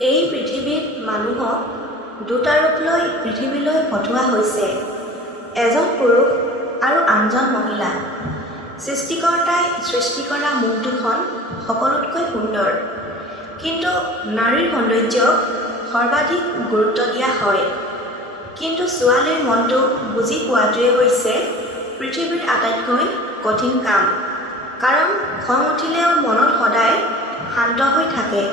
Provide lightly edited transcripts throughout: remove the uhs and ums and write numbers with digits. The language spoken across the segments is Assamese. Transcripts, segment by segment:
এই পৃথিৱীত মানুহক দুটা ৰূপ লৈ পৃথিৱীলৈ পঠোৱা হৈছে, এজন পুৰুষ আৰু আনজন মহিলা। সৃষ্টিকৰ্তাই সৃষ্টি কৰা মুখ দুখন সকলোতকৈ সুন্দৰ, কিন্তু নাৰীৰ সৌন্দৰ্যক সৰ্বাধিক গুৰুত্ব দিয়া হয়। কিন্তু ছোৱালীৰ মনটো বুজি পোৱাটোৱে হৈছে পৃথিৱীৰ আটাইতকৈ কঠিন কাম, কাৰণ খং উঠিলেও মনত সদায় শান্ত হৈ থাকে।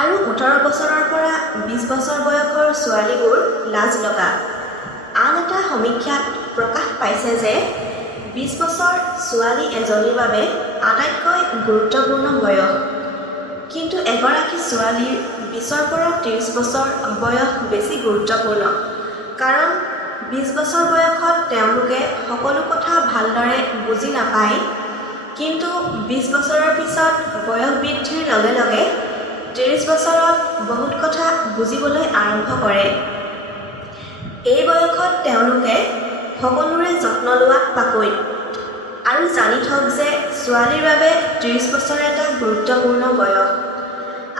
আৰু 18 বছৰৰ পৰা 20 বছৰ বয়সৰ ছোৱালীবোৰ লাজ লগা। আন এটা সমীক্ষাত প্ৰকাশ পাইছে যে 20 বছৰ ছোৱালী এজনীৰ বাবে আটাইতকৈ গুৰুত্বপূৰ্ণ বয়স, কিন্তু এগৰাকী ছোৱালীৰ 20 পৰা 30 বছৰ বয়স বেছি গুৰুত্বপূৰ্ণ, কাৰণ 20 বছৰ বয়সত তেওঁলোকে সকলো কথা ভালদৰে বুজি নাপায়, কিন্তু 20 বছৰৰ পিছত বয়স বৃদ্ধিৰ লগে লগে 30 বছৰত বহুত কথা বুজিবলৈ আৰম্ভ কৰে। এই বয়সত তেওঁলোকে সকলোৰে যত্ন লোৱাত পাকৈত। আৰু জানি থওক যে ছোৱালীৰ বাবে 30 বছৰ এটা গুৰুত্বপূৰ্ণ বয়স,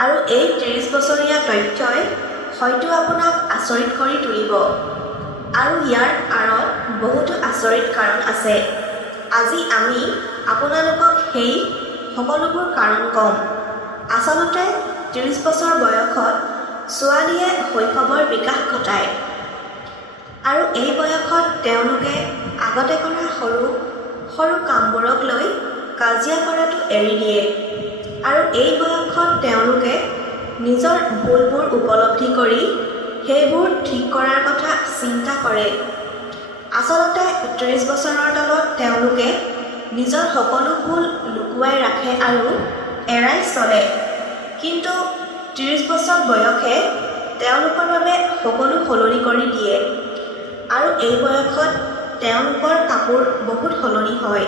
আৰু এই 30 বছৰীয়া তথ্যই হয়তো আপোনাক আচৰিত কৰি তুলিব, আৰু ইয়াৰ আঁৰত বহুতো আচৰিত কাৰণ আছে। আজি আমি আপোনালোকক সেই সকলোবোৰ কাৰণ ক'ম। আচলতে 30 বছৰ বয়সত ছোৱালীয়ে শৈশৱৰ বিকাশ ঘটায়, আৰু এই বয়সত তেওঁলোকে আগতে কৰা সৰু সৰু কামবোৰক লৈ কাজিয়া কৰাটো এৰি দিয়ে, আৰু এই বয়সত তেওঁলোকে নিজৰ ভুলবোৰ উপলব্ধি কৰি সেইবোৰ ঠিক কৰাৰ কথা চিন্তা কৰে। আচলতে 30 বছৰৰ তলত তেওঁলোকে নিজৰ সকলো ভুল লুকুৱাই ৰাখে আৰু এৰাই চলে, কিন্তু 30 বছৰ বয়সে তেওঁলোকৰ বাবে সকলো সলনি কৰি দিয়ে, আৰু এই বয়সত তেওঁলোকৰ কাপোৰ বহুত সলনি হয়।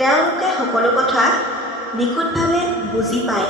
তেওঁলোকে সকলো কথা নিখুঁতভাৱে বুজি পায়।